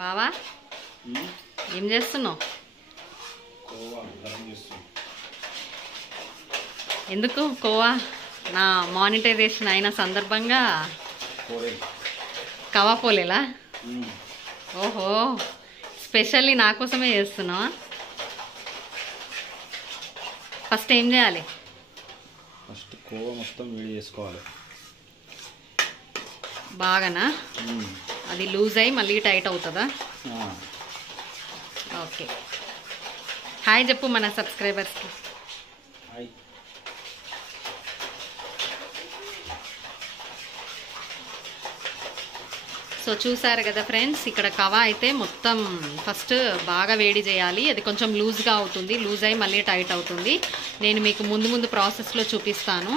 బావా ఏం చేస్తున్నావు? ఎందుకు కోవా? నా మానిటైజేషన్ అయిన సందర్భంగా కవా పోలేలా? ఓహో, స్పెషల్లీ నా కోసమే చేస్తున్నావా? ఫస్ట్ ఏం చేయాలి? ఫస్ట్ కోవా మొత్తం వేడి చేసుకోవాలి బాగానా? అది లూజ్ అయ్యి మళ్ళీ టైట్ అవుతుందా? ఓకే, హాయ్ చెప్పు మన సబ్స్క్రైబర్స్కి. హాయ్. సో చూసారు కదా ఫ్రెండ్స్, ఇక్కడ కవా అయితే మొత్తం ఫస్ట్ బాగా వేడి చేయాలి. అది కొంచెం లూజ్గా అవుతుంది, లూజ్ అయ్యి మళ్ళీ టైట్ అవుతుంది. నేను మీకు ముందు ప్రాసెస్లో చూపిస్తాను.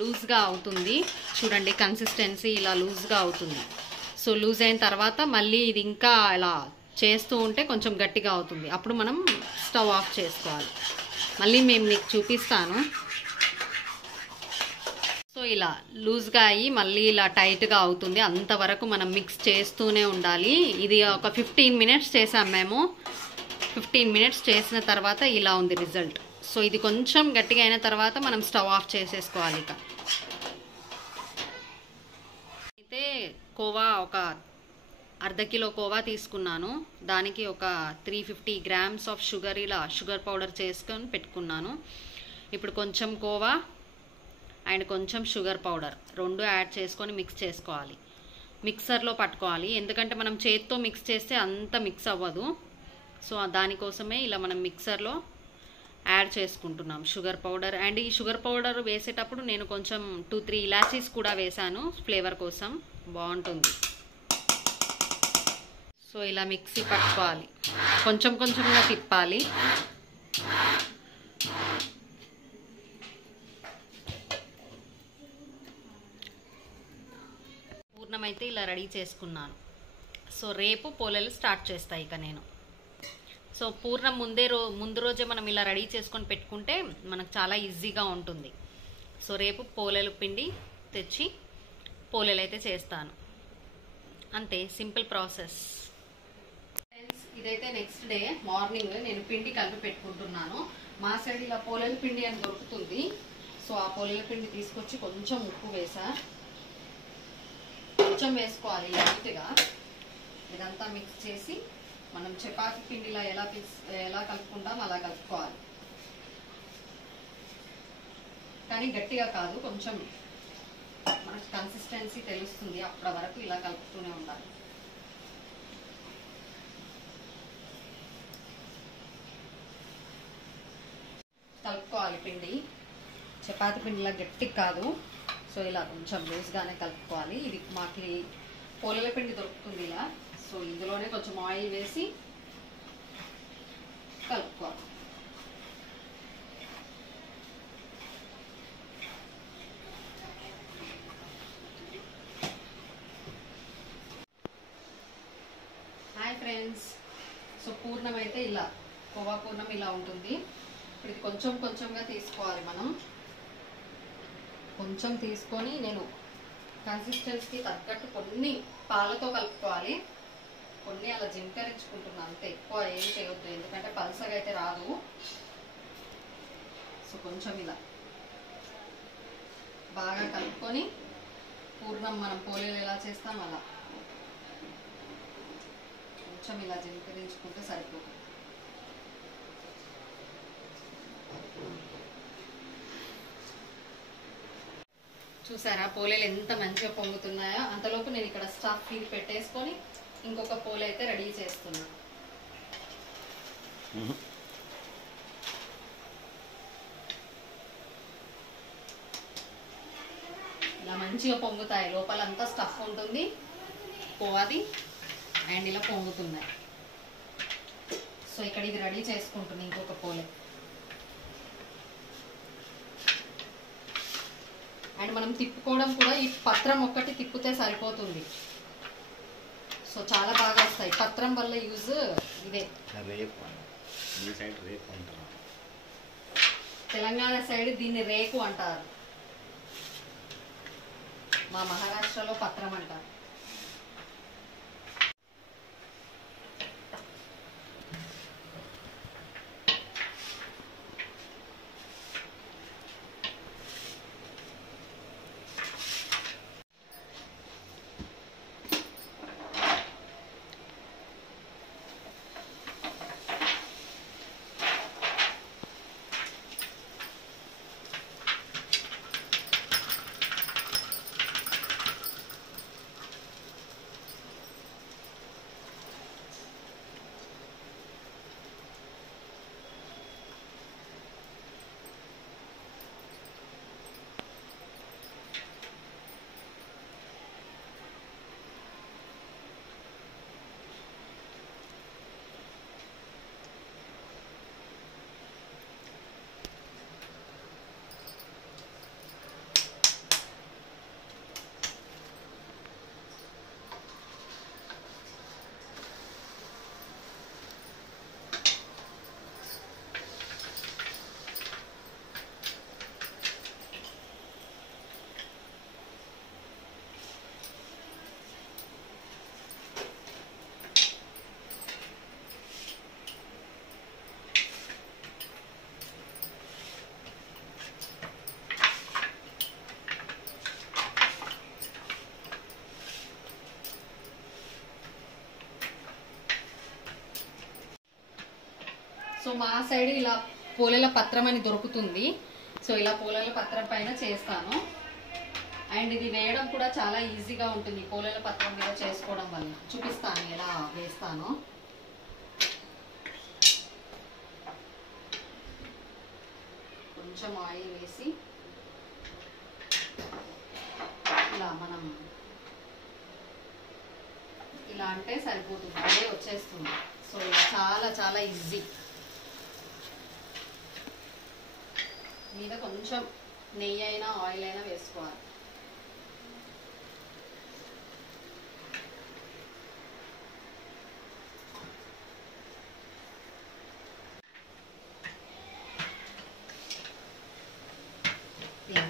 లూజ్గా అవుతుంది చూడండి, కన్సిస్టెన్సీ ఇలా లూజ్గా అవుతుంది. సో లూజ్ అయిన తర్వాత మళ్ళీ ఇది ఇంకా ఇలా చేస్తూ ఉంటే కొంచెం గట్టిగా అవుతుంది. అప్పుడు మనం స్టవ్ ఆఫ్ చేసుకోవాలి. మళ్ళీ మేము మీకు చూపిస్తాను. సో ఇలా లూజ్గా అయ్యి మళ్ళీ ఇలా టైట్గా అవుతుంది. అంతవరకు మనం మిక్స్ చేస్తూనే ఉండాలి. ఇది ఒక 15 మినిట్స్ చేసాం మేము. 15 మినిట్స్ చేసిన తర్వాత ఇలా ఉంది రిజల్ట్. సో ఇది కొంచెం గట్టిగా అయిన తర్వాత మనం స్టవ్ ఆఫ్ చేసేసుకోవాలి. ఇక అయితే కోవా ఒక అర్ధ కిలో కోవా తీసుకున్నాను. దానికి ఒక 350 గ్రామ్స్ ఆఫ్ షుగర్, ఇలా షుగర్ పౌడర్ చేసుకొని పెట్టుకున్నాను. ఇప్పుడు కొంచెం కోవా అండ్ కొంచెం షుగర్ పౌడర్ రెండు యాడ్ చేసుకొని మిక్స్ చేసుకోవాలి. మిక్సర్లో పట్టుకోవాలి, ఎందుకంటే మనం చేత్తో మిక్స్ చేస్తే అంత మిక్స్ అవ్వదు. సో దానికోసమే ఇలా మనం మిక్సర్లో యాడ్ చేసుకుంటున్నాం షుగర్ పౌడర్. అండ్ ఈ షుగర్ పౌడర్ వేసేటప్పుడు నేను కొంచెం 2-3 ఇలాచీస్ కూడా వేసాను, ఫ్లేవర్ కోసం బాగుంటుంది. సో ఇలా మిక్సీ పట్టుకోవాలి, కొంచెం కొంచెంగా తిప్పాలి. పూర్ణమైతే ఇలా రెడీ చేసుకున్నాను. సో రేపు పోలేలు స్టార్ట్ చేస్తాయి ఇక నేను. సో పూర్ణం ముందు రోజే మనం ఇలా రెడీ చేసుకొని పెట్టుకుంటే మనకు చాలా ఈజీగా ఉంటుంది. సో రేపు పోలేలు పిండి తెచ్చి పోలేలు అయితే చేస్తాను. అంతే, సింపుల్ ప్రాసెస్. ఇదైతే నెక్స్ట్ డే మార్నింగ్ నేను పిండి కలిపి పెట్టుకుంటున్నాను. మా సైడ్ ఇలా పోలేలు పిండి అని దొరుకుతుంది. సో ఆ పోలేల పిండి తీసుకొచ్చి కొంచెం ఉప్పు వేసా, కొంచెం వేసుకోవాలి లైట్గా. ఇదంతా మిక్స్ చేసి మనం చపాతీ పిండిలా ఎలా కలుపుకుంటాం అలా కలుపుకోవాలి. కానీ గట్టిగా కాదు, కొంచెం మనకు కన్సిస్టెన్సీ తెలుస్తుంది. అప్పటి వరకు ఇలా కలుపుతూనే ఉండాలి. కలుపుకోవాలి పిండి, చపాతీ పిండిలా గట్టి కాదు. సో ఇలా కొంచెం లూజ్గానే కలుపుకోవాలి. ఇది మాకు పోలేల పిండి దొరుకుతుంది ఇలా. సో ఇందులోనే కొంచెం ఆయిల్ వేసి కలుపుకోవాలి. హాయ్ ఫ్రెండ్స్, సో పూర్ణం అయితే ఇలా, కోవా పూర్ణం ఇలా ఉంటుంది. ఇప్పుడు ఇది కొంచెం కొంచెంగా తీసుకోవాలి. మనం కొంచెం తీసుకొని నేను కన్సిస్టెన్సీకి తగ్గట్టు కొన్ని పాలతో కలుపుకోవాలి, కొన్ని అలా జింకరించుకుంటున్నాను. అంతే, ఎక్కువ ఏం చేయొద్దు, ఎందుకంటే పల్సగా అయితే రాదు. సో కొంచెం ఇలా బాగా కలుపుకొని పూర్ణం మనం పోలేలు ఎలా చేస్తాం అలా కొంచెం ఇలా జింకరించుకుంటే సరిపోతుంది. చూసారా పోలేలు ఎంత మంచిగా పొంగుతున్నాయో? అంతలోపు నేను ఇక్కడ స్టఫ్ ఇది పెట్టేసుకొని ఇంకొక పోలే అయితే రెడీ చేస్తున్నా. ఇలా మంచిగా పొంగుతాయి, లోపలంతా స్టఫ్ ఉంటుంది కోవాది, అండ్ ఇలా పొంగుతున్నాయి. సో ఇక్కడ ఇది రెడీ చేసుకుంటున్నా ఇంకొక పోలే. అండ్ మనం తిప్పుకోవడం కూడా ఈ పత్రం ఒక్కటి తిప్పితే సరిపోతుంది. సో చాలా బాగా వస్తాయి. పత్రం వల్ల యూజ్ ఇదే. తెలంగాణ సైడ్ దీన్ని రేకు అంటారు, మా మహారాష్ట్రలో పత్రం అంటారు. సో మా సైడ్ ఇలా పోలేల పత్రం అని దొరుకుతుంది. సో ఇలా పోలేల పత్రం పైన చేస్తాను. అండ్ ఇది వేయడం కూడా చాలా ఈజీగా ఉంటుంది పోలేల పత్రం మీద చేసుకోవడం వల్ల. చూపిస్తాను ఎలా వేస్తాను. కొంచెం ఆయిల్ వేసి ఇలా మనం ఇలా అంటే సరిపోతుంది, అదే వచ్చేస్తుంది. సో ఇలా చాలా చాలా ఈజీ. మీద కొంచెం నెయ్యి అయినా ఆయిల్ అయినా వేసుకోవాలి.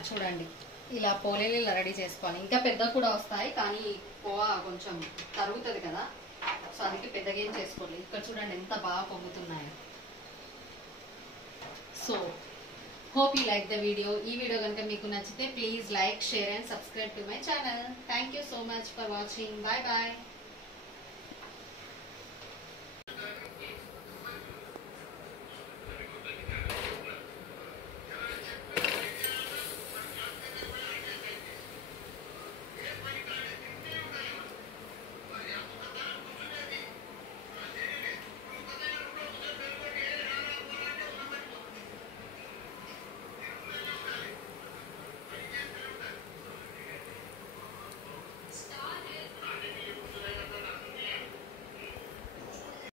చూడండి ఇలా పోలేలు ఇలా రెడీ చేసుకోవాలి. ఇంకా పెద్ద కూడా వస్తాయి కానీ కోవా కొంచెం తరుగుతుంది కదా, సో అందుకే పెద్దగా ఏం చేసుకోలేదు. ఇక్కడ చూడండి ఎంత బాగా పొంగుతున్నాయి. So hope you like the video. ఈ వీడియో కనుక మీకు నచ్చితే please like, share and subscribe to my channel. Thank you so much for watching. Bye bye.